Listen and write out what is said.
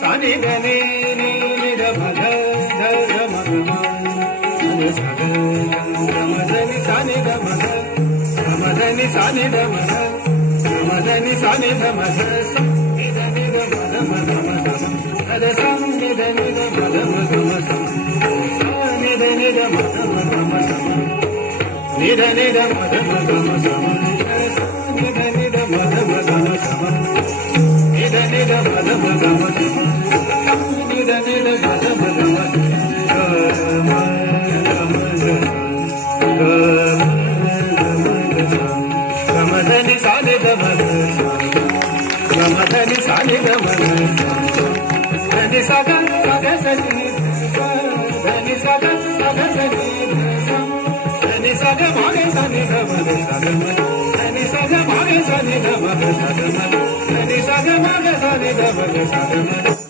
सानी धनी नील भग धर मधनी सानी धमध मधनी सानी धमध मधनी सानी धमध निधनि मध मध मध मध निधनि मध मध मध निधनि मध मध मध निधनि मध मध मध निधनि मध मध मध निधनि मध मध मध Ramadhani sani ramadhani sani ramadhani saga saga sani dhani saga saga sani dhani saga mage sani ramadhani dhani saga mage sani ramadhani dhani saga mage sani ramadhani